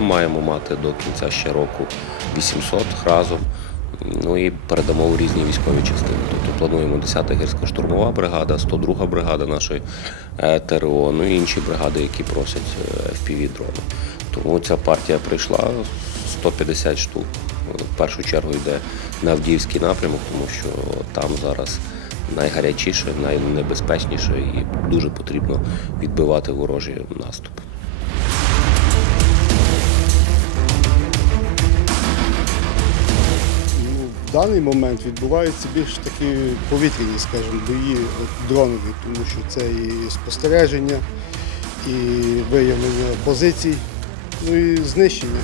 маємо мати до кінця ще року 800 разом. Ну і передамо у різні військові частини. Тобто плануємо 10-та гірсько-штурмова бригада, 102-га бригада нашої е, ТРО, ну і інші бригади, які просять fpv дрони. Тому ця партія прийшла 150 штук. В першу чергу йде на Авдіївський напрямок, тому що там зараз найгарячіше, найнебезпечніше і дуже потрібно відбивати ворожі наступи. Даний момент відбуваються більш такі повітряні, скажімо, бої дронові, тому що це і спостереження, і виявлення позицій, ну і знищення.